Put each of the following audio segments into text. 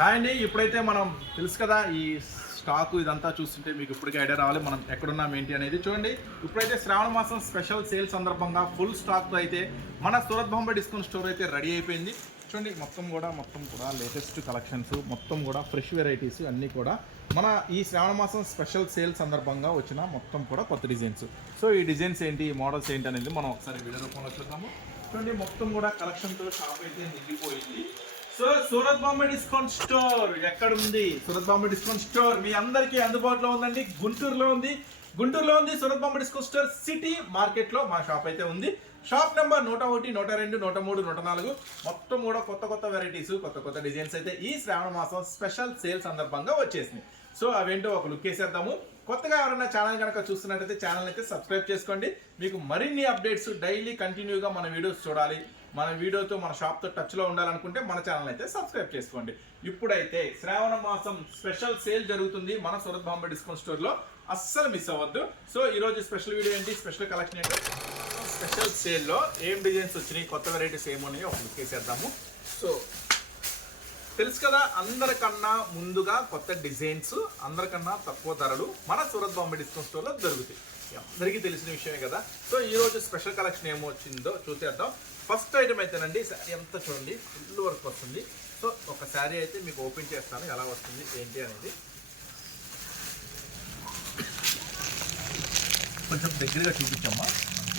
Hi అండి. ఇప్పుడైతే మనం తెలుసు కదా ఈ స్టాకు ఇదంతా చూస్తుంటే మీకు ఇప్పటికే ఐడియా రావాలి మనం ఎక్కడున్నాం ఏంటి అనేది. చూడండి, ఇప్పుడైతే శ్రావణ మాసం స్పెషల్ సేల్ సందర్భంగా ఫుల్ స్టాక్తో అయితే మన సూరత్ బాంబే డిస్కౌంట్ స్టోర్ అయితే రెడీ అయిపోయింది. చూడండి, మొత్తం కూడా లేటెస్ట్ కలెక్షన్స్, మొత్తం కూడా ఫ్రెష్ వెరైటీస్ అన్నీ కూడా మన ఈ శ్రావణ మాసం స్పెషల్ సేల్ సందర్భంగా వచ్చిన మొత్తం కూడా కొత్త డిజైన్స్. సో ఈ డిజైన్స్ ఏంటి, ఈ మోడల్స్ ఏంటి అనేది మనం ఒకసారి వీడియో రూపంలో చూద్దాము. చూడండి, మొత్తం కూడా కలెక్షన్తో షాప్ అయితే నిండిపోయింది. So Surat Bombay discount store ఎక్కడ ఉంది? సూరత్ బాంబే డిస్కౌంట్ స్టోర్ మీ అందరికీ అందుబాటులో ఉందండి. గుంటూరులో ఉంది. Surat Bombay discount store city మార్కెట్లో మా షాప్ అయితే ఉంది. షాప్ నెంబర్ 101, 102, 103, 104 మొత్తం కూడా కొత్త వెరైటీస్, కొత్త డిజైన్స్ అయితే ఈ శ్రావణ మాసం స్పెషల్ సేల్ సందర్భంగా వచ్చేసింది. సో అవేంటో ఒక లుక్ వేసేద్దాము. కొత్తగా ఎవరైనా ఛానల్ కనుక చూస్తున్నట్టయితే ఛానల్ అయితే సబ్స్క్రైబ్ చేసుకోండి. మీకు మరిన్ని అప్డేట్స్ డైలీ కంటిన్యూగా మన వీడియోస్ చూడాలి, మన వీడియోతో మన షాప్తో టచ్లో ఉండాలనుకుంటే మన ఛానల్ అయితే సబ్స్క్రైబ్ చేసుకోండి. ఇప్పుడైతే శ్రావణ మాసం స్పెషల్ సేల్ జరుగుతుంది మన సూరత్ బాంబే డిస్కౌంట్ స్టోర్లో, అస్సలు మిస్ అవ్వద్దు. సో ఈరోజు స్పెషల్ వీడియో ఏంటి, స్పెషల్ కలెక్షన్ ఏంటి, స్పెషల్ సేల్లో ఏం డిజైన్స్ వచ్చినాయి, కొత్త వెరైటీస్ ఏమున్నాయో ఒక లుక్ వేసేద్దాము. సో తెలుసు కదా, అందరికన్నా ముందుగా కొత్త డిజైన్స్, అందరికన్నా తక్కువ ధరలు మన సూరత్ బాంబే డిస్కౌంట్ స్టోర్లో దొరుకుతాయి. అందరికీ తెలిసిన విషయమే కదా. సో ఈరోజు స్పెషల్ కలెక్షన్ ఏమో వచ్చిందో చూసేద్దాం. ఫస్ట్ ఐటమ్ అయితేనండి, శారీ అంతా చూడండి ఫుల్ వర్క్ వస్తుంది. సో ఒక శారీ అయితే మీకు ఓపెన్ చేస్తాను, ఎలా వస్తుంది ఏంటి అనేది. కొంచెం దగ్గరగా చూపించమ్మా,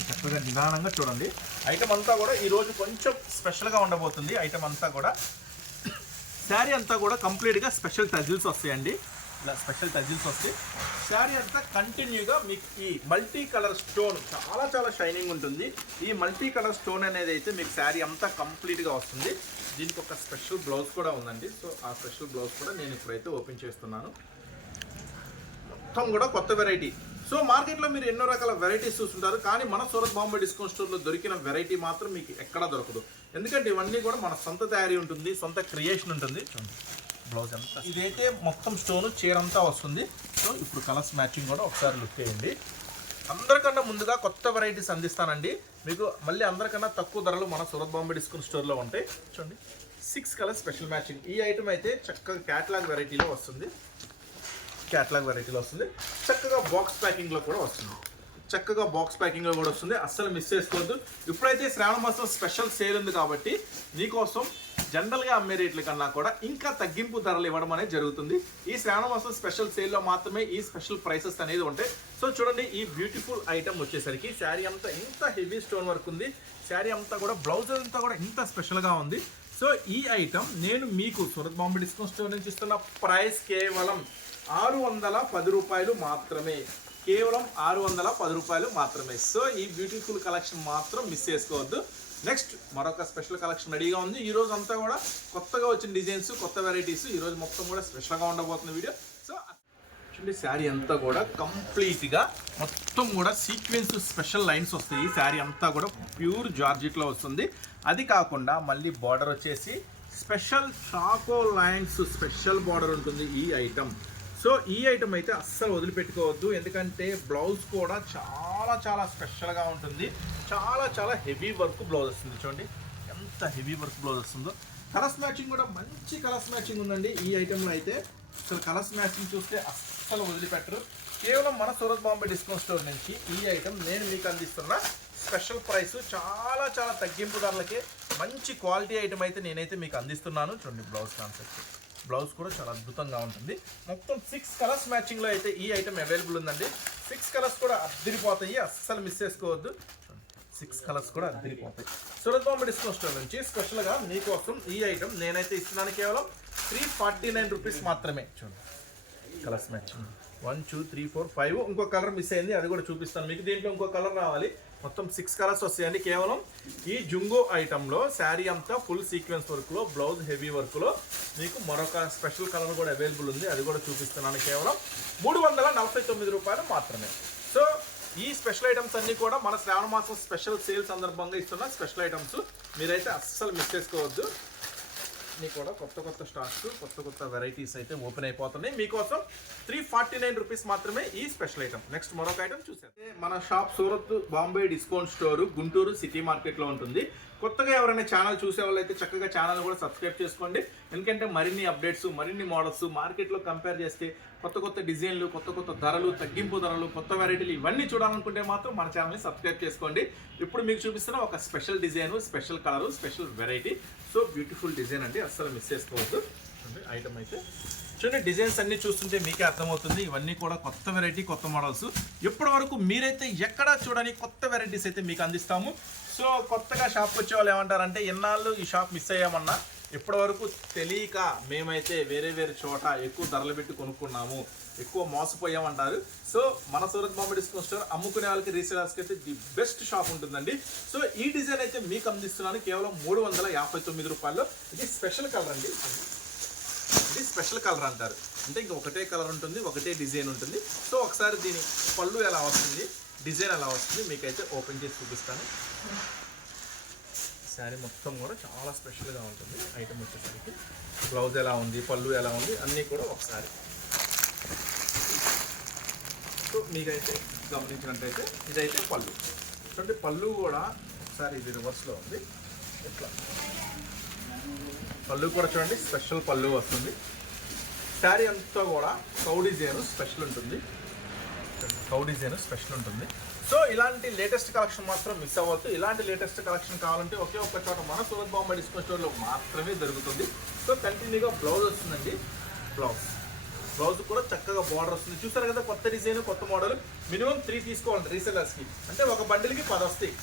చక్కగా నిదానంగా చూడండి. ఐటమ్ అంతా కూడా ఈరోజు కొంచెం స్పెషల్గా ఉండబోతుంది. ఐటమ్ అంతా కూడా శారీ అంతా కూడా కంప్లీట్గా స్పెషల్ టజిల్స్ వస్తాయండి. ఇలా స్పెషల్ టజిల్స్ వస్తాయి. శారీ అంతా కంటిన్యూగా మీకు ఈ మల్టీ కలర్ స్టోన్ చాలా షైనింగ్ ఉంటుంది. ఈ మల్టీ కలర్ స్టోన్ అనేది అయితే మీకు శారీ అంతా కంప్లీట్గా వస్తుంది. దీనికి ఒక స్పెషల్ బ్లౌజ్ కూడా ఉందండి. సో ఆ స్పెషల్ బ్లౌజ్ కూడా నేను ఇప్పుడైతే ఓపెన్ చేస్తున్నాను. మొత్తం కూడా కొత్త వెరైటీ. సో మార్కెట్లో మీరు ఎన్నో రకాల వెరైటీస్ చూస్తుంటారు, కానీ మన సూరత్ బాంబే డిస్కౌంట్ స్టోర్లో దొరికిన వెరైటీ మాత్రం మీకు ఎక్కడా దొరకదు. ఎందుకంటే ఇవన్నీ కూడా మన సొంత తయారీ ఉంటుంది, సొంత క్రియేషన్ ఉంటుంది. బ్లౌజ్ అంతా ఇదైతే మొత్తం స్టోన్ చీరంతా వస్తుంది. సో ఇప్పుడు కలర్స్ మ్యాచింగ్ కూడా ఒకసారి లుక్ చేయండి. అందరికన్నా ముందుగా కొత్త వెరైటీస్ అందిస్తానండి మీకు. మళ్ళీ అందరికన్నా తక్కువ ధరలు మన సూరత్ బాంబే డిస్కౌంట్ స్టోర్లో ఉంటాయి. చూడండి, 6 కలర్స్ స్పెషల్ మ్యాచింగ్. ఈ ఐటమ్ అయితే చక్కగా క్యాటలాగ్ వెరైటీలో వస్తుంది. చక్కగా బాక్స్ ప్యాకింగ్లో కూడా వస్తుంది. అస్సలు మిస్ చేసుకోవద్దు. ఇప్పుడైతే శ్రావణ మాసం స్పెషల్ సేల్ ఉంది కాబట్టి మీకోసం జనరల్గా అమ్మే రేట్ల కన్నా కూడా ఇంకా తగ్గింపు ధరలు ఇవ్వడం అనేది జరుగుతుంది. ఈ శ్రావణ మాసం స్పెషల్ సేల్లో మాత్రమే ఈ స్పెషల్ ప్రైసెస్ అనేది ఉంటాయి. సో చూడండి, ఈ బ్యూటిఫుల్ ఐటమ్ వచ్చేసరికి శారీ అంతా ఇంత హెవీ స్టోన్ వర్క్ ఉంది. శారీ అంతా కూడా బ్లౌజ్ అంతా కూడా ఇంత స్పెషల్గా ఉంది. సో ఈ ఐటమ్ నేను మీకు సూరత్ బాంబే డిస్కౌంట్ స్టోర్ నుంచి ఇస్తున్న ప్రైస్ కేవలం 610 రూపాయలు మాత్రమే. కేవలం 610 రూపాయలు మాత్రమే. సో ఈ బ్యూటిఫుల్ కలెక్షన్ మాత్రం మిస్ చేసుకోవద్దు. నెక్స్ట్ మరొక స్పెషల్ కలెక్షన్ రెడీగా ఉంది. ఈ రోజు అంతా కూడా కొత్తగా వచ్చిన డిజైన్స్, కొత్త వెరైటీస్, ఈరోజు మొత్తం కూడా స్పెషల్గా ఉండబోతున్న వీడియో. సో చూడండి, శారీ అంతా కూడా కంప్లీట్గా మొత్తం కూడా సీక్వెన్స్ స్పెషల్ లైన్స్ వస్తాయి. ఈ శారీ అంతా కూడా ప్యూర్ జార్జెట్లో వస్తుంది. అది కాకుండా మళ్ళీ బార్డర్ వచ్చేసి స్పెషల్ చాకో లైన్స్, స్పెషల్ బార్డర్ ఉంటుంది ఈ ఐటమ్. సో ఈ ఐటమ్ అయితే అస్సలు వదిలిపెట్టుకోవద్దు, ఎందుకంటే బ్లౌజ్ కూడా చాలా స్పెషల్గా ఉంటుంది. చాలా హెవీ వర్క్ బ్లౌజ్ వస్తుంది. చూడండి ఎంత హెవీ వర్క్ బ్లౌజ్ వస్తుందో. కలర్స్ మ్యాచింగ్ కూడా మంచి కలర్స్ మ్యాచింగ్ ఉందండి ఈ ఐటెంలో అయితే. అసలు కలర్స్ మ్యాచింగ్ చూస్తే అస్సలు వదిలిపెట్టరు. కేవలం మన సూరత్ బాంబే డిస్కౌంట్ స్టోర్ నుంచి ఈ ఐటమ్ నేను మీకు అందిస్తున్న స్పెషల్ ప్రైస్, చాలా తగ్గింపు ధరలకే మంచి క్వాలిటీ ఐటమ్ అయితే నేనైతే మీకు అందిస్తున్నాను. చూడండి, బ్లౌజ్ కాన్సెప్ట్, బ్లౌజ్ కూడా చాలా అద్భుతంగా ఉంటుంది. మొత్తం 6 కలర్స్ మ్యాచింగ్లో అయితే ఈ ఐటమ్ అవైలబుల్ ఉందండి. 6 కలర్స్ కూడా అద్దరిపోతాయి, అస్సలు మిస్ చేసుకోవద్దు. 6 కలర్స్ కూడా అద్దరిపోతాయి. సూరత్ బాంబే డిస్కౌంట్ స్టోర్ నుంచి స్పెషల్గా మీకోసం ఈ ఐటమ్ నేనైతే ఇస్తున్నాను కేవలం 349 రూపీస్ మాత్రమే. చూడండి, కలర్స్ మ్యాచింగ్ 1 2 3 4 5. ఇంకో కలర్ మిస్ అయింది, అది కూడా చూపిస్తాను మీకు. దీంట్లో ఇంకో కలర్ రావాలి. మొత్తం 6 కలర్స్ వస్తాయండి. కేవలం ఈ జుంగో ఐటెంలో శారీ అంతా ఫుల్ సీక్వెన్స్ వర్క్లో, బ్లౌజ్ హెవీ వర్క్లో మీకు మరొక స్పెషల్ కలర్ కూడా అవైలబుల్ ఉంది, అది కూడా చూపిస్తున్నాను. కేవలం 349 రూపాయలు మాత్రమే. సో ఈ స్పెషల్ ఐటమ్స్ అన్నీ కూడా మన శ్రావణ మాసం స్పెషల్ సేల్ సందర్భంగా ఇస్తున్న స్పెషల్ ఐటమ్స్. మీరైతే అస్సలు మిస్ చేసుకోవద్దు. మీకు కూడా కొత్త స్టాక్స్, కొత్త వెరైటీస్ అయితే ఓపెన్ అయిపోతున్నాయి. మీకోసం 349 రూపీస్ మాత్రమే ఈ స్పెషల్ ఐటమ్. నెక్స్ట్ మరొక ఐటమ్ చూసారు. మన shop Surat Bombay discount store Guntur city మార్కెట్లో ఉంటుంది. కొత్తగా ఎవరైనా ఛానల్ చూసే వాళ్ళు అయితే చక్కగా ఛానల్ కూడా సబ్స్క్రైబ్ చేసుకోండి. ఎందుకంటే మరిన్ని అప్డేట్స్, మరిన్ని మోడల్స్ మార్కెట్లో కంపేర్ చేస్తే కొత్త కొత్త డిజైన్లు, కొత్త కొత్త ధరలు, తగ్గింపు ధరలు, కొత్త వెరైటీలు ఇవన్నీ చూడాలనుకుంటే మాత్రం మన ఛానల్ని సబ్స్క్రైబ్ చేసుకోండి. ఇప్పుడు మీకు చూపిస్తున్న ఒక special design, special colour, special variety. So beautiful design అండి, అస్సలు మిస్ చేసుకోవద్దు. ఐటమ్ అయితే చూడండి, డిజైన్స్ అన్ని చూస్తుంటే మీకే అర్థమవుతుంది. ఇవన్నీ కూడా కొత్త వెరైటీ, కొత్త మోడల్స్. ఇప్పటి వరకు మీరైతే ఎక్కడా చూడని కొత్త వెరైటీస్ అయితే మీకు అందిస్తాము. సో కొత్తగా షాప్కి వచ్చే వాళ్ళు ఏమంటారంటే, ఎన్నాళ్ళు ఈ షాప్ మిస్ అయ్యామన్నా, ఇప్పటి వరకు తెలియక మేమైతే వేరే వేరే చోట ఎక్కువ ధరలు పెట్టి కొనుక్కున్నాము, ఎక్కువ మోసపోయామంటారు. సో మన సూరత్ బాంబే డిస్కౌంట్ స్టోర్ అమ్ముకునే వాళ్ళకి, రీసేలర్స్కి అయితే ది బెస్ట్ షాప్ ఉంటుందండి. సో ఈ డిజైన్ అయితే మీకు అందిస్తున్నాను కేవలం 359 రూపాయల్లో. ఇది స్పెషల్ కలర్ అండి, ఇది స్పెషల్ కలర్ అంటారు. అంటే ఇంకా ఒకటే కలర్ ఉంటుంది, ఒకటే డిజైన్ ఉంటుంది. సో ఒకసారి దీని పళ్ళు ఎలా వస్తుంది, డిజైన్ ఎలా వస్తుంది మీకైతే ఓపెన్ చేసి చూపిస్తాను. శారీ మొత్తం కూడా చాలా స్పెషల్గా ఉంటుంది. ఐటమ్ వచ్చేసరికి బ్లౌజ్ ఎలా ఉంది, పళ్ళు ఎలా ఉంది అన్నీ కూడా ఒకసారి సో మీకైతే గమనించినట్టయితే ఇదైతే పళ్ళు. చూడండి, పళ్ళు కూడా ఒకసారి ఇది రివర్స్లో ఉంది. ఇట్లా పళ్ళు కూడా చూడండి, స్పెషల్ పళ్ళు వస్తుంది. శారీ అంతా కూడా కౌ డిజైన్ స్పెషల్ ఉంటుంది, కౌ డిజైన్ స్పెషల్ ఉంటుంది. సో ఇలాంటి లేటెస్ట్ కలెక్షన్ మాత్రం మిస్ అవ్వద్దు. ఇలాంటి లేటెస్ట్ కలెక్షన్ కావాలంటే ఒకే ఒక్క చోట మన సూరత్ బాంబే డిస్కౌంట్ స్టోర్లో మాత్రమే దొరుకుతుంది. సో కంటిన్యూగా బ్లౌజ్ వస్తుందండి. బ్లౌజ్ కూడా చక్కగా బార్డర్ వస్తుంది. చూసారు కదా, కొత్త డిజైన్, కొత్త మోడల్. మినిమం 3 తీసుకోవాలి రీసెలర్స్కి. అంటే ఒక బండిల్కి 10 వస్తాయి,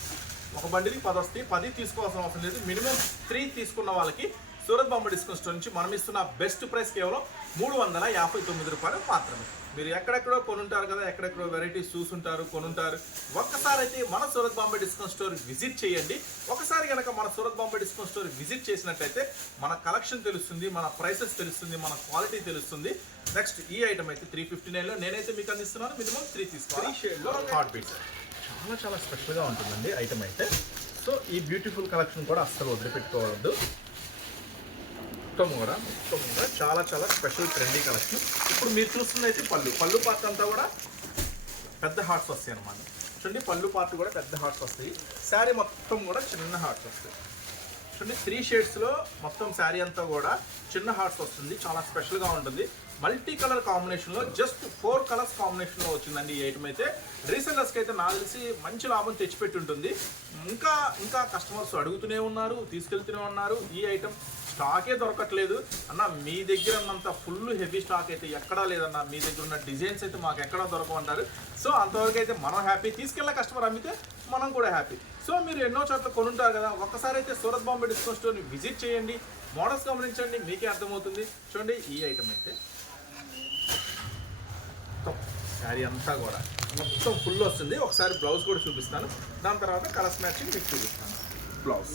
10 తీసుకోవాల్సిన అవసరం లేదు. మినిమం 3 తీసుకున్న వాళ్ళకి సూరత్ బాంబే డిస్కౌంట్ స్టోర్ నుంచి మనం ఇస్తున్న బెస్ట్ ప్రైస్ కేవలం 359 రూపాయలు మాత్రమే. మీరు ఎక్కడెక్కడో కొనుంటారు కదా, ఎక్కడెక్కడో వెరైటీస్ చూసుంటారు, కొనుంటారు. ఒక్కసారి అయితే మన Surat Bombay discount store visit చేయండి. ఒకసారి కనుక మన Surat Bombay discount store visit చేసినట్టయితే మన కలెక్షన్ తెలుస్తుంది, మన ప్రైసెస్ తెలుస్తుంది, మన క్వాలిటీ తెలుస్తుంది. నెక్స్ట్ ఈ ఐటమ్ అయితే 359లో నేనైతే మీకు అందిస్తున్నాను. మినిమం 3 తీసుకోవాలి. 3 షేడ్లో హాట్ బీట్స్ చాలా చాలా స్పెషల్గా ఉంటుందండి ఐటమ్ అయితే. సో ఈ బ్యూటిఫుల్ కలెక్షన్ కూడా అస్సలు వదిలిపెట్టుకోవద్దు. మొత్తం కూడా చాలా చాలా స్పెషల్ ట్రెండీ కలెక్షన్. ఇప్పుడు మీరు చూస్తున్నైతే పళ్ళు పార్ట్ అంతా కూడా పెద్ద హార్ట్స్ వస్తాయి అన్నమాట. చూడండి, పళ్ళు పార్ట్ కూడా పెద్ద హార్ట్స్ వస్తాయి. శారీ మొత్తం కూడా చిన్న హార్ట్స్ వస్తాయి. చూడండి, 3 షేడ్స్లో మొత్తం శారీ అంతా కూడా చిన్న హార్ట్స్ వస్తుంది. చాలా స్పెషల్గా ఉంటుంది. మల్టీ కలర్ కాంబినేషన్లో జస్ట్ 4 కలర్స్ కాంబినేషన్లో వచ్చిందండి ఈ ఐటమ్ అయితే. రీసెలర్స్కి అయితే నాకు తెలిసి మంచి లాభం తెచ్చిపెట్టి ఉంటుంది. ఇంకా కస్టమర్స్ అడుగుతూనే ఉన్నారు, తీసుకెళ్తూనే ఉన్నారు. ఈ ఐటమ్ స్టాకే దొరకట్లేదు అన్న, మీ దగ్గర ఉన్నంత ఫుల్ హెవీ స్టాక్ అయితే ఎక్కడా లేదన్న, మీ దగ్గర ఉన్న డిజైన్స్ అయితే మాకు ఎక్కడా దొరకమంటారు. సో అంతవరకు అయితే మనం హ్యాపీ, తీసుకెళ్ళిన కస్టమర్ అమ్మితే మనం కూడా హ్యాపీ. సో మీరు ఎన్నో చోట్ల కొనుంటారు కదా, ఒక్కసారి అయితే సూరత్ బాంబే డిస్కౌంట్ స్టోర్ని విజిట్ చేయండి. మోడల్స్ గమనించండి, మీకే అర్థమవుతుంది. చూడండి, ఈ ఐటమ్ అయితే శారీ అంతా కూడా మొత్తం ఫుల్ వస్తుంది. ఒకసారి బ్లౌజ్ కూడా చూపిస్తాను, దాని తర్వాత కలర్స్ మ్యాచింగ్ మీకు చూపిస్తాను. బ్లౌజ్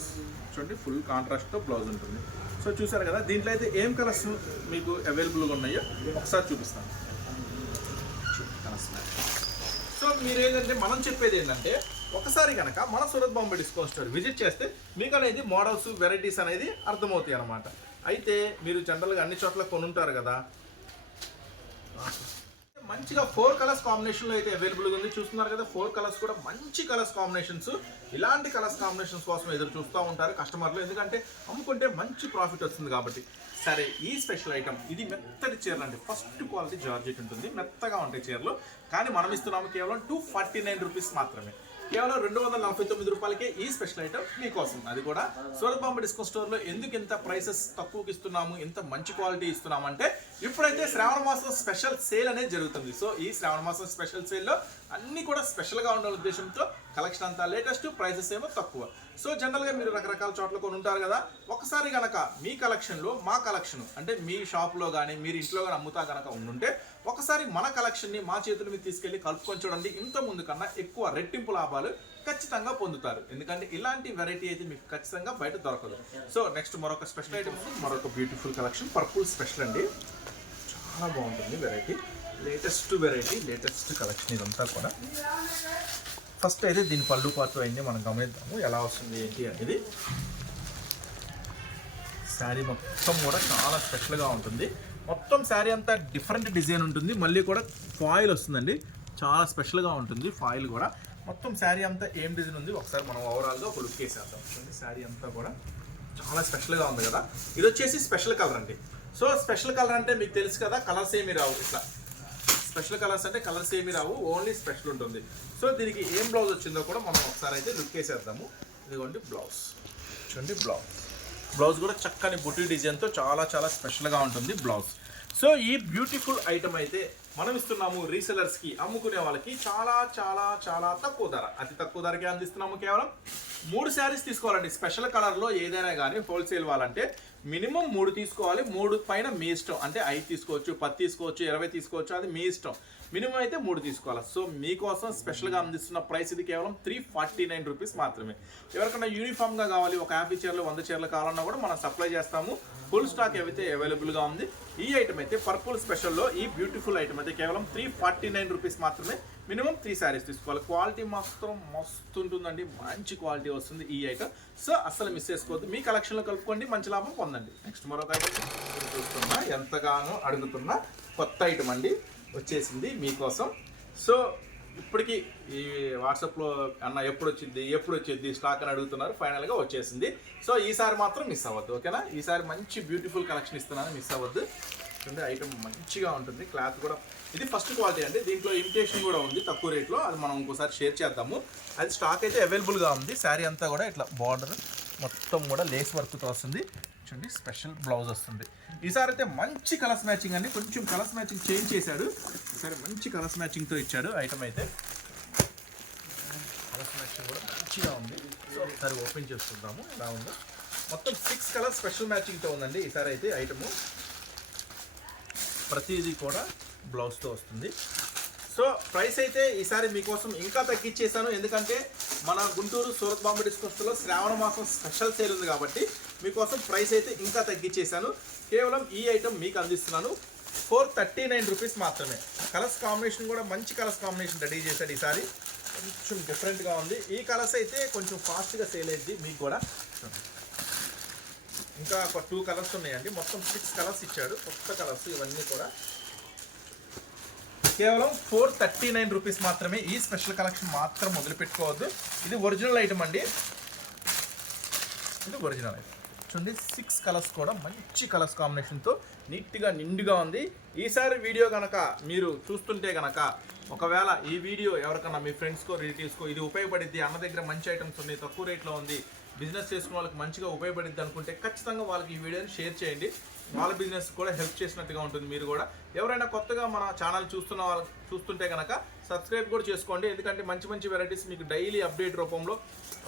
చూడండి, ఫుల్ కాంట్రాస్ట్తో బ్లౌజ్ ఉంటుంది. సో చూసారు కదా, దీంట్లో అయితే ఏం కలర్స్ మీకు అవైలబుల్గా ఉన్నాయో ఒకసారి చూపిస్తాను. Colours matching. సో మీరు ఏంటంటే మనం చెప్పేది ఏంటంటే, ఒకసారి కనుక మన Surat Bombay discount store visit చేస్తే మీకు అనేది మోడల్స్, వెరైటీస్ అనేది అర్థమవుతాయి అన్నమాట. అయితే మీరు జనరల్గా అన్ని చోట్ల కొనుంటారు కదా, మంచిగా 4 కలర్స్ కాంబినేషన్లో అయితే అవైలబుల్గా ఉంది. చూస్తున్నారు కదా, 4 కలర్స్ కూడా మంచి కలర్స్ కాంబినేషన్స్. ఇలాంటి కలర్స్ కాంబినేషన్స్ కోసం ఎదురు చూస్తూ ఉంటారు కస్టమర్లు, ఎందుకంటే అమ్ముకుంటే మంచి ప్రాఫిట్ వస్తుంది కాబట్టి. సరే, ఈ స్పెషల్ ఐటమ్ ఇది మెత్తటి చీరలు అండి. ఫస్ట్ క్వాలిటీ జార్జెట్ ఉంటుంది, మెత్తగా ఉంటాయి చీరలు. కానీ మనం ఇస్తున్నాము కేవలం 249 రూపీస్ మాత్రమే. కేవలం 249 రూపాయలకే ఈ స్పెషల్ ఐటమ్ మీకోసం. అది కూడా సూరత్ బాంబే డిస్కౌంట్ స్టోర్లో ఎందుకు ఇంత ప్రైసెస్ తక్కువకి ఇస్తున్నాము, ఇంత మంచి క్వాలిటీ ఇస్తున్నాము అంటే, ఇప్పుడైతే శ్రావణ మాసం స్పెషల్ సేల్ అనేది జరుగుతుంది. సో ఈ శ్రావణ మాసం స్పెషల్ సేల్లో అన్నీ కూడా స్పెషల్గా ఉండాలనే ఉద్దేశంతో కలెక్షన్ అంతా లేటెస్ట్, ప్రైసెస్ ఏమో తక్కువ. సో జనరల్గా మీరు రకరకాల చోట్ల కొని ఉంటారు కదా, ఒకసారి కనుక మీ కలెక్షన్లో మా కలెక్షన్ అంటే మీ షాప్లో కానీ మీరు ఇంట్లో కానీ అమ్ముతా కనుక ఉండుంటే, ఒకసారి మన కలెక్షన్ని మా చేతుల మీద తీసుకెళ్ళి కలుపుకొని చూడండి. ఇంత ముందు కన్నా ఎక్కువ రెట్టింపు లాభాలు ఖచ్చితంగా పొందుతారు. ఎందుకంటే ఇలాంటి వెరైటీ అయితే మీకు ఖచ్చితంగా బయట దొరకదు. సో నెక్స్ట్ మరొక స్పెషల్ ఐటమ్స్, మరొక బ్యూటిఫుల్ కలెక్షన్. పర్పుల్ స్పెషల్ అండి, చాలా బాగుంటుంది variety. Latest variety, latest collection ఇదంతా కూడా. ఫస్ట్ అయితే దీని పళ్ళు పాటు అయింది మనం గమనిద్దాము ఎలా వస్తుంది ఏంటి అనేది. శారీ మొత్తం కూడా చాలా స్పెషల్గా ఉంటుంది. మొత్తం శారీ అంతా డిఫరెంట్ డిజైన్ ఉంటుంది. మళ్ళీ కూడా ఫాయిల్ వస్తుందండి, చాలా స్పెషల్గా ఉంటుంది ఫాయిల్ కూడా. మొత్తం శారీ అంతా ఏం డిజైన్ ఉంది ఒకసారి మనం ఓవరాల్గా ఒక లుక్ వేసేద్దాం. చూడండి శారీ అంతా కూడా చాలా స్పెషల్గా ఉంది కదా. ఇది వచ్చేసి స్పెషల్ కలర్ అండి. సో స్పెషల్ కలర్ అంటే మీకు తెలుసు కదా, కలర్స్ ఏమి రావు. ఇట్లా స్పెషల్ కలర్స్ అంటే కలర్స్ ఏమి రావు, ఓన్లీ స్పెషల్ ఉంటుంది. సో దీనికి ఏం బ్లౌజ్ వచ్చిందో కూడా మనం ఒకసారి అయితే లుక్ వేసేద్దాము. ఇదిగోండి బ్లౌజ్. చూడండి బ్లౌజ్ కూడా చక్కని బుటీ డిజైన్తో చాలా చాలా స్పెషల్గా ఉంటుంది బ్లౌజ్. సో ఈ బ్యూటిఫుల్ ఐటమ్ అయితే మనం ఇస్తున్నాము రీసెలర్స్కి, అమ్ముకునే వాళ్ళకి చాలా చాలా చాలా తక్కువ ధర, అతి తక్కువ ధరకే అందిస్తున్నాము. కేవలం 3 శారీస్ తీసుకోవాలండి. స్పెషల్ కలర్లో ఏదైనా కానీ హోల్సేల్ వాళ్ళంటే మినిమం 3 తీసుకోవాలి. 3 పైన మీ ఇష్టం, అంటే 5 తీసుకోవచ్చు, 10 తీసుకోవచ్చు, 20 తీసుకోవచ్చు, అది మీ ఇష్టం. మినిమం అయితే 3 తీసుకోవాలి. సో మీకోసం స్పెషల్గా అందిస్తున్న ప్రైస్ ఇది కేవలం 349 రూపీస్ మాత్రమే. ఎవరికైనా యూనిఫామ్గా కావాలి, ఒక 50 చీరలు 100 చీరలు కావాలన్నా కూడా మనం సప్లై చేస్తాము. ఫుల్ స్టాక్ అయితే అవైలబుల్గా ఉంది. ఈ ఐటమ్ అయితే పర్పుల్ స్పెషల్లో ఈ బ్యూటిఫుల్ ఐటమ్ అయితే కేవలం 349 రూపీస్ మాత్రమే. మినిమం 3 శారీస్ తీసుకోవాలి. క్వాలిటీ మాత్రం మస్తు ఉంటుందండి, మంచి క్వాలిటీ వస్తుంది ఈ ఐటమ్. సో అస్సలు మిస్ చేసుకోవద్దు. మీ కలెక్షన్లో కలుపుకోండి, మంచి లాభం పొందండి. నెక్స్ట్ మరొక ఐటమ్ చూస్తున్నా, ఎంతగానో అడుగుతున్న కొత్త ఐటమ్ అండి వచ్చేసింది మీకోసం. సో ఇప్పటికీ ఈ వాట్సాప్లో అన్న ఎప్పుడు వచ్చింది స్టాక్ అని అడుగుతున్నారు. ఫైనల్గా వచ్చేసింది. సో ఈసారి మాత్రం మిస్ అవ్వద్దు, ఓకేనా. ఈసారి మంచి బ్యూటిఫుల్ కలెక్షన్ ఇస్తున్నాను, మిస్ అవ్వద్దు. చూడండి ఐటమ్ మంచిగా ఉంటుంది. క్లాత్ కూడా ఇది ఫస్ట్ క్వాలిటీ అండి. దీంట్లో ఇమిటేషన్ కూడా ఉంది తక్కువ రేట్లో, అది మనం ఇంకోసారి షేర్ చేద్దాము. అది స్టాక్ అయితే అవైలబుల్గా ఉంది. శారీ అంతా కూడా ఇట్లా బార్డర్ మొత్తం కూడా లేస్ వర్క్తో వస్తుంది. చూడండి స్పెషల్ బ్లౌజ్ వస్తుంది. ఈసారి అయితే మంచి కలర్స్ మ్యాచింగ్ అండి, కొంచెం కలర్స్ మ్యాచింగ్ చేంజ్ చేశాడు. ఈసారి మంచి కలర్స్ మ్యాచింగ్తో ఇచ్చాడు ఐటమ్ అయితే. కలర్స్ మ్యాచింగ్ కూడా మంచిగా ఉంది. సో ఒకసారి ఓపెన్ చేసుకుందాము ఎలా ఉందో. మొత్తం 6 కలర్స్ స్పెషల్ మ్యాచింగ్తో ఉందండి ఈసారి అయితే ఐటము. ప్రతిదీ కూడా బ్లౌజ్తో వస్తుంది. సో ప్రైస్ అయితే ఈసారి మీకోసం ఇంకా తగ్గించేసాను, ఎందుకంటే మన గుంటూరు సూరత్ బాంబే డిస్కౌంట్స్లో శ్రావణ మాసం స్పెషల్ సేల్ ఉంది కాబట్టి మీకోసం ప్రైస్ అయితే ఇంకా తగ్గించేసాను. కేవలం ఈ ఐటమ్ మీకు అందిస్తున్నాను 439 రూపీస్ మాత్రమే. కలర్స్ కాంబినేషన్ కూడా మంచి కలర్స్ కాంబినేషన్ రెడీ చేశాడు ఈసారి, కొంచెం డిఫరెంట్గా ఉంది. ఈ కలర్స్ అయితే కొంచెం ఫాస్ట్గా సేల్ అయ్యింది మీకు కూడా. ఇంకా ఒక 2 కలర్స్ ఉన్నాయండి, మొత్తం 6 కలర్స్ ఇచ్చాడు, కొత్త కలర్స్ ఇవన్నీ కూడా. కేవలం 439 రూపీస్ మాత్రమే. ఈ స్పెషల్ కలెక్షన్ మాత్రం వదిలిపెట్టుకోవద్దు. ఇది ఒరిజినల్ ఐటమ్ అండి, ఇది ఒరిజినల్ ఐటమ్. చూడండి 6 కలర్స్ కూడా మంచి కలర్స్ కాంబినేషన్తో నీట్గా నిండుగా ఉంది. ఈసారి వీడియో కనుక మీరు చూస్తుంటే కనుక, ఒకవేళ ఈ వీడియో ఎవరికన్నా మీ ఫ్రెండ్స్కో రిలేటివ్స్కో ఇది ఉపయోగపడిద్ది, అన్న దగ్గర మంచి ఐటమ్స్ ఉన్నాయి, తక్కువ రేట్లో ఉంది, బిజినెస్ చేసుకునే వాళ్ళకి మంచిగా ఉపయోగపడిద్ది అనుకుంటే ఖచ్చితంగా వాళ్ళకి ఈ వీడియోని షేర్ చేయండి. వాళ్ళ బిజినెస్ కూడా హెల్ప్ చేసినట్టుగా ఉంటుంది. మీరు కూడా ఎవరైనా కొత్తగా మన ఛానల్ చూస్తుంటే కనుక సబ్స్క్రైబ్ కూడా చేసుకోండి, ఎందుకంటే మంచి మంచి వెరైటీస్ మీకు డైలీ అప్డేట్ రూపంలో,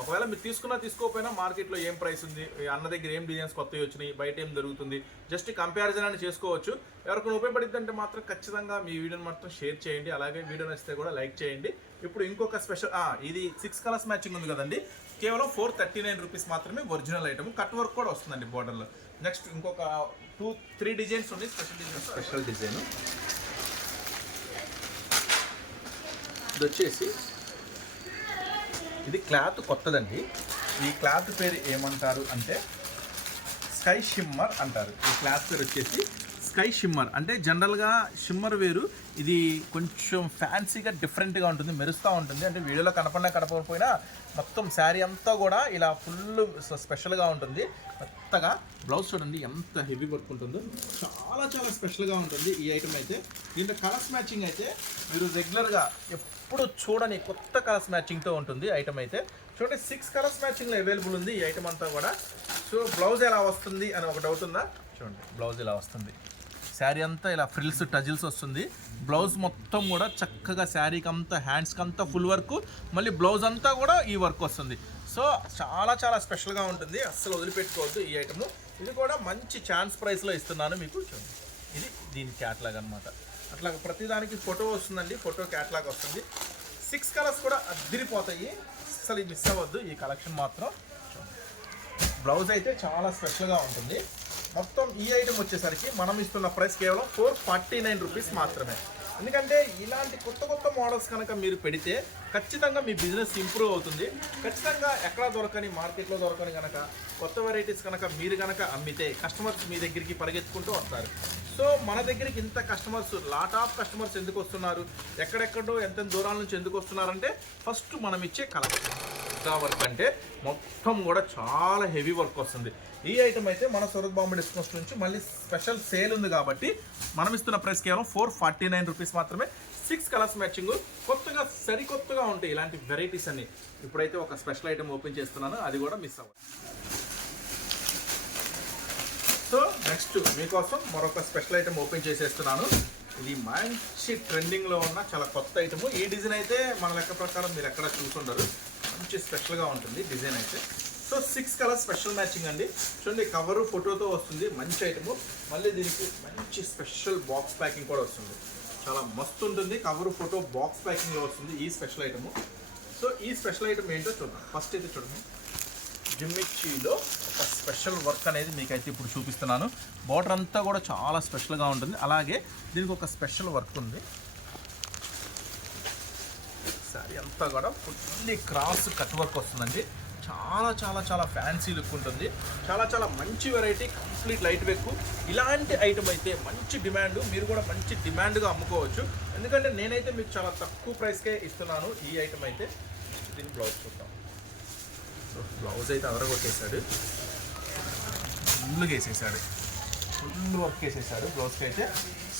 ఒకవేళ మీరు తీసుకోకపోయినా మార్కెట్లో ఏం ప్రైస్ ఉంది, అన్న దగ్గర ఏం డిజైన్స్ కొత్తవి వచ్చినాయి, బయట ఏం జరుగుతుంది, జస్ట్ కంపారిజన్ అని చేసుకోవచ్చు. ఎవరికైనా ఉపయోగపడిద్ది అంటే మాత్రం ఖచ్చితంగా మీ వీడియోని మాత్రం షేర్ చేయండి. అలాగే వీడియో నచ్చితే కూడా లైక్ చేయండి. ఇప్పుడు ఇంకొక స్పెషల్, ఇది 6 కలర్స్ మ్యాచింగ్ ఉంది కదండి, కేవలం 439 రూపీస్ మాత్రమే. ఒరిజినల్ ఐటమ్, కట్ వర్క్ కూడా వస్తుందండి బోర్డర్లో. నెక్స్ట్ ఇంకొక 2-3 డిజైన్స్ ఉన్నాయి, స్పెషల్ డిజైన్. ఇది వచ్చేసి ఇది క్లాత్ కొత్తదండి. ఈ క్లాత్ పేరు ఏమంటారు అంటే స్కై షిమ్మర్ అంటారు. ఈ క్లాత్ పేరు వచ్చేసి స్కై షిమ్మర్. అంటే జనరల్గా షిమ్మర్ వేరు, ఇది కొంచెం ఫ్యాన్సీగా డిఫరెంట్గా ఉంటుంది, మెరుస్తూ ఉంటుంది. అంటే వీడియోలో కనపడకపోయినా మొత్తం శారీ అంతా కూడా ఇలా ఫుల్ స్పెషల్గా ఉంటుంది. కొత్తగా బ్లౌజ్ చూడండి ఎంత హెవీ వర్క్ ఉంటుందో, చాలా చాలా స్పెషల్గా ఉంటుంది ఈ ఐటమ్ అయితే. దీంట్లో కలర్స్ మ్యాచింగ్ అయితే మీరు రెగ్యులర్గా ఎప్పుడు చూడని కొత్త కలర్స్ మ్యాచింగ్తో ఉంటుంది ఐటమ్ అయితే. చూడండి 6 కలర్స్ మ్యాచింగ్లో అవైలబుల్ ఉంది ఈ ఐటమ్ అంతా కూడా. సో బ్లౌజ్ ఎలా వస్తుంది అని ఒక డౌట్ ఉందా? చూడండి బ్లౌజ్ ఇలా వస్తుంది. శారీ అంతా ఇలా ఫ్రిల్స్ టజిల్స్ వస్తుంది. బ్లౌజ్ మొత్తం కూడా చక్కగా శారీకి అంతా, హ్యాండ్స్కి అంతా ఫుల్ వర్క్, మళ్ళీ బ్లౌజ్ అంతా కూడా ఈ వర్క్ వస్తుంది. సో చాలా చాలా స్పెషల్గా ఉంటుంది, అస్సలు వదిలిపెట్టుకోవద్దు ఈ ఐటమ్. ఇది కూడా మంచి ఛాన్స్ ప్రైస్లో ఇస్తున్నాను మీకు. చూడండి ఇది దీని క్యాట్లాగ్ అనమాట. అట్లా ప్రతిదానికి ఫోటో వస్తుందండి, ఫోటో క్యాట్లాగ్ వస్తుంది. 6 కలర్స్ కూడా అదిరిపోతాయి, అస్సలు మిస్ అవ్వద్దు ఈ కలెక్షన్ మాత్రం. బ్లౌజ్ అయితే చాలా స్పెషల్గా ఉంటుంది. మొత్తం ఈ ఐటమ్ వచ్చేసరికి మనం ఇస్తున్న ప్రైస్ కేవలం 449 రూపీస్ మాత్రమే. ఎందుకంటే ఇలాంటి కొత్త కొత్త మోడల్స్ కనుక మీరు పెడితే ఖచ్చితంగా మీ బిజినెస్ ఇంప్రూవ్ అవుతుంది. ఖచ్చితంగా ఎక్కడ దొరకని, మార్కెట్లో దొరకని కనుక కొత్త వెరైటీస్ కనుక మీరు కనుక అమ్మితే కస్టమర్స్ మీ దగ్గరికి పరిగెత్తుకుంటూ వస్తారు. సో మన దగ్గరికి ఇంత కస్టమర్స్, లాట్ ఆఫ్ కస్టమర్స్ ఎందుకు వస్తున్నారు, ఎక్కడెక్కడో ఎంత దూరాల నుంచి ఎందుకు వస్తున్నారంటే ఫస్ట్ మనం ఇచ్చే కలెక్షన్ వర్క్ అంటే మొత్తం కూడా చాలా హెవీ వర్క్ వస్తుంది. ఈ ఐటమ్ అయితే మన సూరత్ బాంబే డిస్కౌంట్స్ నుంచి మళ్ళీ స్పెషల్ సేల్ ఉంది కాబట్టి మనం ఇస్తున్న ప్రైస్ కేవలం 449 రూపీస్ మాత్రమే. 6 కలర్స్ మ్యాచింగ్, కొత్తగా సరికొత్తగా ఉంటాయి ఇలాంటి వెరైటీస్ అన్ని. ఇప్పుడైతే ఒక స్పెషల్ ఐటమ్ ఓపెన్ చేస్తున్నాను, అది కూడా మిస్ అవ్వదు. సో నెక్స్ట్ మీకోసం మరొక స్పెషల్ ఐటమ్ ఓపెన్ చేసేస్తున్నాను. ఇది మంచి ట్రెండింగ్లో ఉన్న చాలా కొత్త ఐటమ్. ఈ డిజైన్ అయితే మన లెక్క ప్రకారం మీరు ఎక్కడ చూసుండరు, మంచి స్పెషల్గా ఉంటుంది డిజైన్ అయితే. సో 6 కలర్స్ స్పెషల్ మ్యాచింగ్ అండి. చూడండి, కవరు ఫోటోతో వస్తుంది, మంచి ఐటము. మళ్ళీ దీనికి మంచి స్పెషల్ బాక్స్ ప్యాకింగ్ కూడా వస్తుంది, చాలా మస్తు ఉంటుంది. కవరు ఫోటో బాక్స్ ప్యాకింగ్లో వస్తుంది ఈ స్పెషల్ ఐటము. సో ఈ స్పెషల్ ఐటమ్ ఏంటో చూద్దాం. ఫస్ట్ అయితే చూడండి, జిమ్మిచ్చిలో ఒక స్పెషల్ వర్క్ అనేది మీకైతే ఇప్పుడు చూపిస్తున్నాను. బార్డర్ అంతా కూడా చాలా స్పెషల్గా ఉంటుంది, అలాగే దీనికి ఒక స్పెషల్ వర్క్ ఉంది. సారీ అంతా కూడా ఫుల్లీ క్రాస్ కట్ వర్క్ వస్తుందండి. చాలా చాలా చాలా ఫ్యాన్సీ లుక్ ఉంటుంది, చాలా చాలా మంచి వెరైటీ, కంప్లీట్ లైట్ వెక్. ఇలాంటి ఐటమ్ అయితే మంచి డిమాండ్, మీరు కూడా మంచి డిమాండ్గా అమ్ముకోవచ్చు. ఎందుకంటే నేనైతే మీకు చాలా తక్కువ ప్రైస్కే ఇస్తున్నాను ఈ ఐటమ్ అయితే. దీని బ్లౌజ్ చూద్దాం. బ్లౌజ్ అయితే అదరగొట్టేశాడు, ఫుల్గా వేసేసాడు, ఫుల్ వర్క్ వేసేసాడు బ్లౌజ్కి అయితే.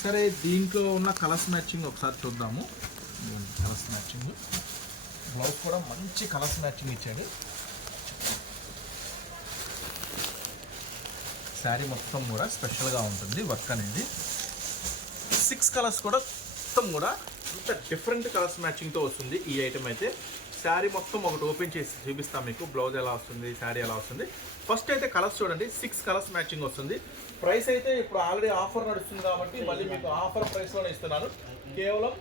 సరే, దీంట్లో ఉన్న కలర్స్ మ్యాచింగ్ ఒకసారి చూద్దాము. కలర్స్ మ్యాచింగ్, బ్లౌజ్ కూడా మంచి కలర్స్ మ్యాచింగ్ ఇచ్చాడు. శారీ మొత్తం కూడా స్పెషల్గా ఉంటుంది వర్క్ అనేది. 6 కలర్స్ కూడా మొత్తం కూడా ఇంత డిఫరెంట్ కలర్స్ మ్యాచింగ్తో వస్తుంది ఈ ఐటమ్ అయితే. శారీ మొత్తం ఒకటి ఓపెన్ చేసి చూపిస్తాం మీకు, బ్లౌజ్ ఎలా వస్తుంది, శారీ ఎలా వస్తుంది. ఫస్ట్ అయితే కలర్స్ చూడండి, 6 కలర్స్ మ్యాచింగ్ వస్తుంది. ప్రైస్ అయితే ఇప్పుడు ఆల్రెడీ ఆఫర్ నడుస్తుంది కాబట్టి మళ్ళీ మీకు ఆఫర్ ప్రైస్లోనే ఇస్తున్నాను. కేవలం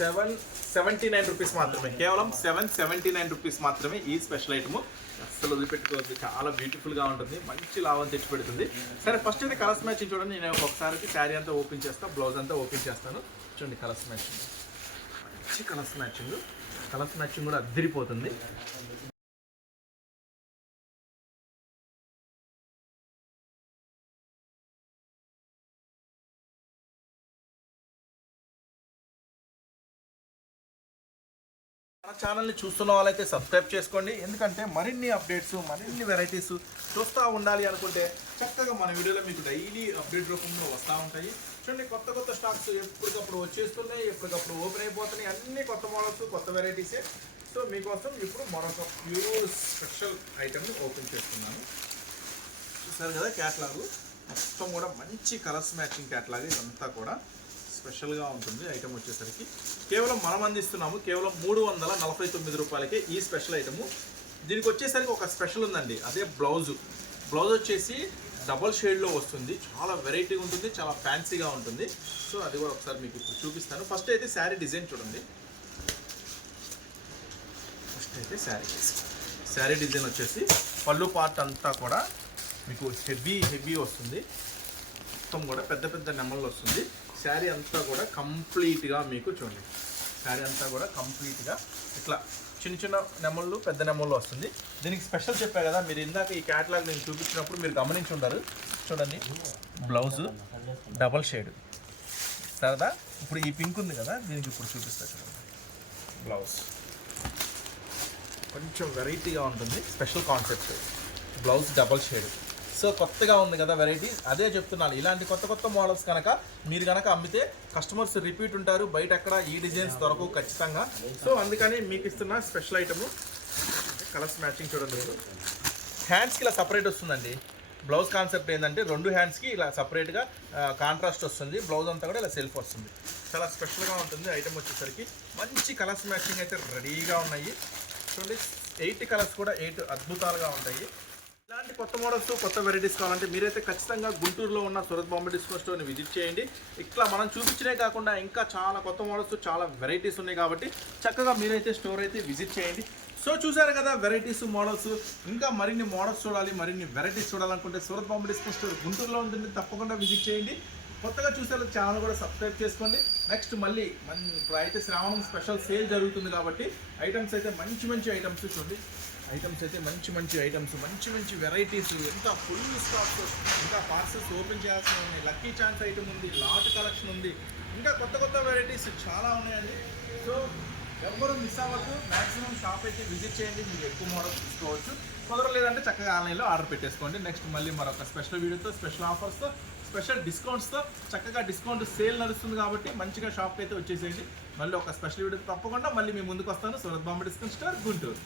779 రూపీస్ మాత్రమే, కేవలం 779 రూపీస్ మాత్రమే ఈ స్పెషల్ ఐటమ్. అస్సలు వదిలిపెట్టుకోవద్దు, చాలా బ్యూటిఫుల్గా ఉంటుంది, మంచి లాభం తెచ్చి పెడుతుంది. సరే, ఫస్ట్ అయితే కలర్స్ మ్యాచింగ్ చూడండి. నేను ఒకసారి శారీ అంతా ఓపెన్ చేస్తాను, బ్లౌజ్ అంతా ఓపెన్ చేస్తాను. చూడండి కలర్స్ మ్యాచింగ్, మంచి కలర్స్ మ్యాచింగ్. కలర్స్ మ్యాచింగ్ కూడా అద్దరిపోతుంది. మన ఛానల్ని చూస్తున్న వాళ్ళైతే సబ్స్క్రైబ్ చేసుకోండి, ఎందుకంటే మరిన్ని అప్డేట్స్, మరిన్ని వెరైటీస్ చూస్తూ ఉండాలి అనుకుంటే చక్కగా మన వీడియోలో మీకు డైలీ అప్డేట్ రూపంలో వస్తూ ఉంటాయి. చూడండి, కొత్త కొత్త స్టాక్స్ ఎప్పటికప్పుడు వచ్చేస్తున్నాయి, ఎప్పటికప్పుడు ఓపెన్ అయిపోతున్నాయి, అన్ని కొత్త మోడల్స్, కొత్త వెరైటీసే. సో మీకోసం ఇప్పుడు మరొక ప్యూర్ స్పెషల్ ఐటమ్ని ఓపెన్ చేస్తున్నాను. చూసారు కదా, క్యాట్లాగు మొత్తం కూడా మంచి కలర్స్ మ్యాచింగ్ క్యాట్లాగ్. ఇదంతా కూడా స్పెషల్గా ఉంటుంది ఐటమ్ వచ్చేసరికి. కేవలం మనం అందిస్తున్నాము కేవలం 349 రూపాయలకే ఈ స్పెషల్ ఐటము. దీనికి వచ్చేసరికి ఒక స్పెషల్ ఉందండి, అదే బ్లౌజ్. బ్లౌజ్ వచ్చేసి డబల్ షేడ్లో వస్తుంది, చాలా వెరైటీగా ఉంటుంది, చాలా ఫ్యాన్సీగా ఉంటుంది. సో అది కూడా ఒకసారి మీకు ఇప్పుడు చూపిస్తాను. ఫస్ట్ అయితే శారీ డిజైన్ చూడండి. ఫస్ట్ అయితే శారీ డిజైన్ వచ్చేసి పళ్ళు పార్ట్ అంతా కూడా మీకు హెవీ వస్తుంది, మొత్తం కూడా పెద్ద పెద్ద నెమ్మలు వస్తుంది. శారీ అంతా కూడా కంప్లీట్గా మీకు చూడండి, శారీ అంతా కూడా కంప్లీట్గా ఇట్లా చిన్న చిన్న నెమ్మలు, పెద్ద నెమ్మలు వస్తుంది. దీనికి స్పెషల్ చెప్పా కదా, మీరు ఇందాక ఈ క్యాటలాగ్ నేను చూపించినప్పుడు మీరు గమనించి ఉంటారు. చూడండి, బ్లౌజ్ డబల్ షేడ్ సరదా. ఇప్పుడు ఈ పింక్ ఉంది కదా, దీనికి ఇప్పుడు చూపిస్తా చూడండి. బ్లౌజ్ కొంచెం వెరైటీగా ఉంటుంది, special concept. Blouse double shade. So కొత్తగా ఉంది కదా వెరైటీ, అదే చెప్తున్నాను. ఇలాంటి కొత్త కొత్త మోడల్స్ కనుక మీరు కనుక అమ్మితే కస్టమర్స్ రిపీట్ ఉంటారు, బయట ఎక్కడ ఈ డిజైన్స్ దొరకవు ఖచ్చితంగా. సో అందుకని మీకు ఇస్తున్న స్పెషల్ ఐటము. కలర్స్ మ్యాచింగ్ చూడండి. హ్యాండ్స్కి ఇలా సపరేట్ వస్తుందండి. బ్లౌజ్ కాన్సెప్ట్ ఏంటంటే 2 హ్యాండ్స్కి ఇలా సపరేట్గా కాంట్రాస్ట్ వస్తుంది, బ్లౌజ్ అంతా కూడా ఇలా సెల్ఫ్ వస్తుంది. చాలా స్పెషల్గా ఉంటుంది ఐటమ్ వచ్చేసరికి. మంచి కలర్స్ మ్యాచింగ్ అయితే రెడీగా ఉన్నాయి. చూడండి, 8 కలర్స్ కూడా 8 అద్భుతాలుగా ఉంటాయి. ఇలాంటి కొత్త మోడల్స్, కొత్త వెరైటీస్ కావాలంటే మీరైతే ఖచ్చితంగా గుంటూరులో ఉన్న సూరత్ బాంబే డిస్కౌంట్ స్టోర్ని విజిట్ చేయండి. ఇట్లా మనం చూపించినే కాకుండా ఇంకా చాలా కొత్త మోడల్స్, చాలా వెరైటీస్ ఉన్నాయి కాబట్టి చక్కగా మీరైతే స్టోర్ అయితే విజిట్ చేయండి. సో చూసారు కదా వెరైటీస్, మోడల్స్. ఇంకా మరిన్ని మోడల్స్ చూడాలి, మరిన్ని వెరైటీస్ చూడాలనుకుంటే సూరత్ బాంబే డిస్కౌంట్ స్టోర్ గుంటూరులో ఉంటుంది, తప్పకుండా విజిట్ చేయండి. కొత్తగా చూసే ఛానల్ కూడా సబ్స్క్రైబ్ చేసుకోండి. నెక్స్ట్ మళ్ళీ ఇప్పుడు అయితే శ్రావణం స్పెషల్ సేల్ జరుగుతుంది కాబట్టి ఐటమ్స్ అయితే మంచి ఐటమ్స్ చూడండి. ఐటమ్స్ అయితే మంచి ఐటమ్స్, మంచి వెరైటీస్, ఎంత ఫుల్ స్టాక్స్, ఇంకా పార్సల్స్ ఓపెన్ చేయాల్సిన ఉన్నాయి, లక్కీ ఛాన్స్ ఐటమ్ ఉంది, లాట్ కలెక్షన్ ఉంది, ఇంకా కొత్త వెరైటీస్ చాలా ఉన్నాయండి. సో ఎవ్వరూ మిస్ అవ్వద్దు. మ్యాక్సిమం షాప్ అయితే విజిట్ చేయండి, మీరు ఎక్కువ మోడల్స్ తీసుకోవచ్చు. కుదరలేదంటే చక్కగా ఆన్లైన్లో ఆర్డర్ పెట్టేసుకోండి. నెక్స్ట్ మళ్ళీ మరొక స్పెషల్ వీడియోతో, స్పెషల్ ఆఫర్స్తో, స్పెషల్ డిస్కౌంట్స్తో, చక్కగా డిస్కౌంట్ సేల్ నడుస్తుంది కాబట్టి మంచిగా షాప్కి అయితే వచ్చేసేయండి. మళ్ళీ ఒక స్పెషల్ వీడియో తప్పకుండా మళ్ళీ మీ ముందుకు వస్తాను. Surat Bombay discount store, Guntur.